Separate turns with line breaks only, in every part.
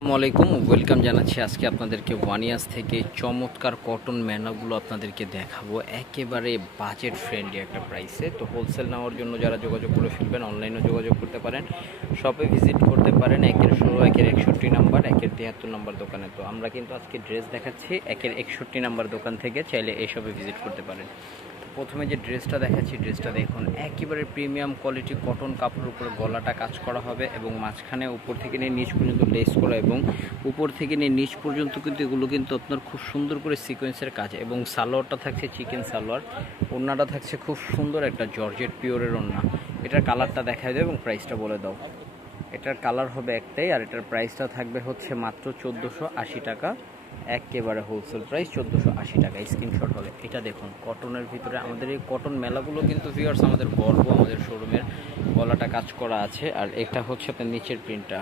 আসসালামু আলাইকুম, ওয়েলকাম জানাচ্ছি আজকে আপনাদেরকে ওয়ানিয়াস থেকে চমৎকার কটন ম্যানাগুলো আপনাদেরকে দেখাবো। একেবারে বাজেট ফ্রেন্ডলি একটা প্রাইসে তো হোলসেল নেওয়ার জন্য যারা যোগাযোগ করে ফেলবেন অনলাইনেও যোগাযোগ করতে পারেন শপে ভিজিট করতে পারেন, একের ষোলো একের একষট্টি নাম্বার একের তিয়াত্তর নাম্বার দোকানে। তো আমরা কিন্তু আজকে ড্রেস দেখাচ্ছি, একের একষট্টি নাম্বার দোকান থেকে চাইলে এই শপে ভিজিট করতে পারেন। প্রথমে যে ড্রেসটা দেখাচ্ছি, ড্রেসটা দেখুন। একেবারে প্রিমিয়াম কোয়ালিটি কটন কাপড়ের উপরে গলাটা কাজ করা হবে এবং মাঝখানে উপর থেকে নিয়ে নিচ পর্যন্ত লেস করা এবং উপর থেকে নিয়ে নিচ পর্যন্ত কিন্তু এগুলো কিন্তু আপনার খুব সুন্দর করে সিকোয়েন্সের কাজ এবং সালোয়ারটা থাকছে চিকেন সালোয়ার। ওড়নাটা থাকছে খুব সুন্দর একটা জর্জেট পিওরের ওড়না। এটার কালারটা দেখা দেবে এবং প্রাইসটা বলে দাও। এটার কালার হবে একটাই আর এটার প্রাইসটা থাকবে হচ্ছে মাত্র চোদ্দোশো টাকা। একেবারে হোলসেল প্রাইস চোদ্দোশো আশি টাকা। স্ক্রিনশট হবে। এটা দেখুন কটনের ভিতরে আমাদের এই কটন মেলাগুলো কিন্তু ভিউয়ার্স আমাদের গর্ব, আমাদের শোরুমের গলাটা কাজ করা আছে। আর এটা হচ্ছে আপনার নিচের প্রিন্টটা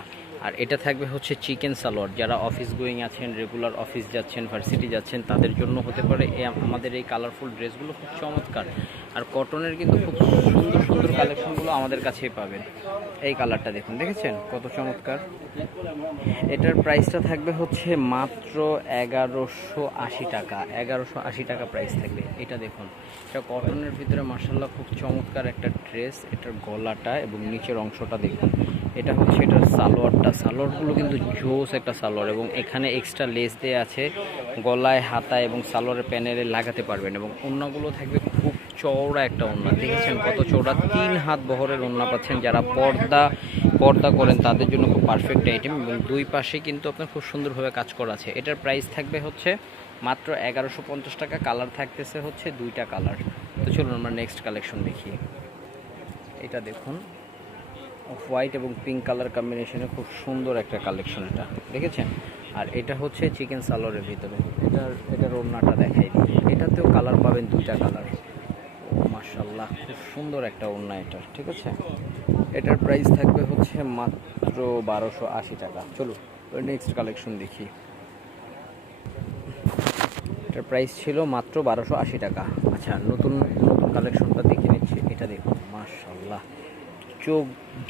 আর এটা থাকবে হচ্ছে চিকেন সালোয়ার। যারা অফিস গোয়িং আছেন রেগুলার অফিস যাচ্ছেন ভার্সিটি যাচ্ছেন, তাদের জন্য হতে পারে আমাদের এই কালারফুল ড্রেসগুলো খুব চমৎকার। আর কটনের কিন্তু খুব সুন্দর সুন্দর কালেকশনগুলো আমাদের কাছেই পাবেন। এই কালারটা দেখুন, দেখেছেন? কত চমৎকার। এটার প্রাইসটা থাকবে হচ্ছে মাত্র এগারোশো আশি টাকা। এগারোশো আশি টাকা প্রাইস থাকবে। এটা দেখুন, এটা কটনের ভিতরে মার্শাল্লাহ খুব চমৎকার একটা ড্রেস এটার গলাটা এবং নিচের অংশটা দেখুন। এটা হচ্ছে এটার সালোয়ারটা। সালোয়ারগুলো কিন্তু জোস একটা সালোয়ার এবং এখানে এক্সট্রা লেস দেওয়া আছে। গলায়, হাতায় এবং সালোয়ারের প্যানেলে লাগাতে পারবেন এবং ওড়নাগুলো থাকবে খুব চওড়া একটা ওড়না দেখেছেন কত চওড়া? তিন হাত বহরের ওড়না পাচ্ছেন। যারা পর্দা পর্দা করেন তাদের জন্য খুব পারফেক্ট আইটেম এবং দুই পাশে কিন্তু আপনার খুব সুন্দরভাবে কাজ করা আছে। এটার প্রাইস থাকবে হচ্ছে মাত্র এগারোশো পঞ্চাশ টাকা। কালার থাকতেছে হচ্ছে দুইটা কালার তো চলুন আমরা নেক্সট কালেকশন দেখি। এটা দেখুন। হোয়াইট এবং পিঙ্ক কালার কম্বিনেশনে খুব সুন্দর একটা কালেকশন এটা, দেখেছেন? আর এটা হচ্ছে চিকেন সালোয়ারের ভিতরে। এটার এটার ওড়নাটা দেখাই দিই। এটাতেও কালার পাবেন দুইটা কালার। মার্শাল্লাহ খুব সুন্দর একটা ওড়না এটা, ঠিক আছে? এটার প্রাইস থাকবে হচ্ছে মাত্র বারোশো আশি টাকা। চলুন নেক্সট কালেকশন দেখি। এটার প্রাইস ছিল মাত্র বারোশো আশি টাকা। আচ্ছা নতুন নতুন কালেকশনটা দেখে নিচ্ছি। এটা দেখুন মার্শাল্লাহ চোখ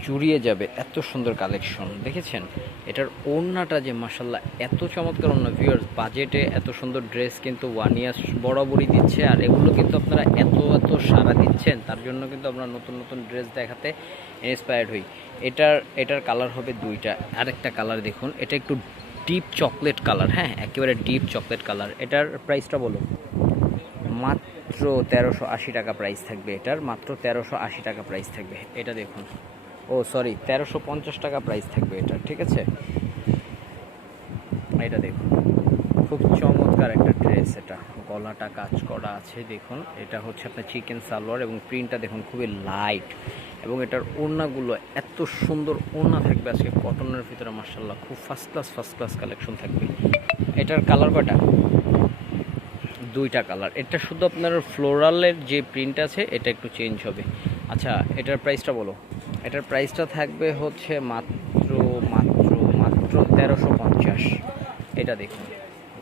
জুড়িয়ে যাবে এত সুন্দর কালেকশন দেখেছেন? এটার ওড়নাটা যে মাসাল্লাহ এত চমৎকার অন্য ভিউয়ার্স বাজেটে এত সুন্দর ড্রেস কিন্তু ওয়ান ইয়ার্স বরাবরই দিচ্ছে। আর এগুলো কিন্তু আপনারা এত এত সারা দিচ্ছেন, তার জন্য কিন্তু আমরা নতুন নতুন ড্রেস দেখাতে ইন্সপায়ার্ড হই। এটার এটার কালার হবে দুইটা। আরেকটা কালার দেখুন, এটা একটু ডিপ চকলেট কালার হ্যাঁ একেবারে ডিপ চকলেট কালার এটার প্রাইসটা বলো মাত্র তেরোশো আশি টাকা প্রাইস থাকবে এটার, মাত্র তেরোশো আশি টাকা প্রাইস থাকবে। এটা দেখুন। ও সরি তেরোশো পঞ্চাশ টাকা প্রাইস থাকবে এটা ঠিক আছে? এটা দেখুন। খুব চমৎকার একটা ড্রেস এটা। গলাটা কাজ করা আছে, দেখুন। এটা হচ্ছে আপনার চিকেন সালোয়ার এবং প্রিন্টটা দেখুন খুবই লাইট এবং এটার ওড়নাগুলো এত সুন্দর ওড়না থাকবে আজকে কটনের ভিতরে মার্শাল্লাহ খুব first class first class collection থাকবে। এটার কালার কটা দুইটা কালার এটা শুধু আপনার ফ্লোরালের যে প্রিন্ট আছে, এটা একটু চেঞ্জ হবে। আচ্ছা এটার প্রাইসটা বলো। এটার প্রাইসটা থাকবে হচ্ছে মাত্র মাত্র মাত্র তেরোশো পঞ্চাশ। এটা দেখুন,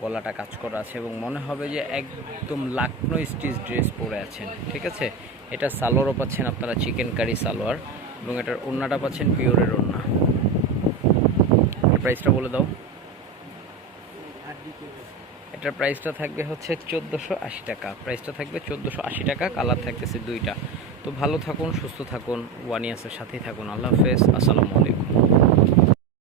গলাটা কাজ করা আছে এবং মনে হবে যে একদম লাকনো স্টিচ ড্রেস পরে আছেন, ঠিক আছে? এটা সালোয়ারও পাচ্ছেন আপনারা চিকেন কারি সালোয়ার এবং এটার ওড়নাটা পাচ্ছেন পিওরের ওড়না। প্রাইসটা বলে দাও। এটার প্রাইসটা থাকবে হচ্ছে চোদ্দোশো আশি টাকা। প্রাইসটা থাকবে চোদ্দোশো আশি টাকা কালার থাকতেছে দুইটা। তো ভালো থাকুন, সুস্থ থাকুন ওয়ান ইয়ার্সের সাথেই থাকুন। আল্লাহ হাফেজ, আসসালামু আলাইকুম।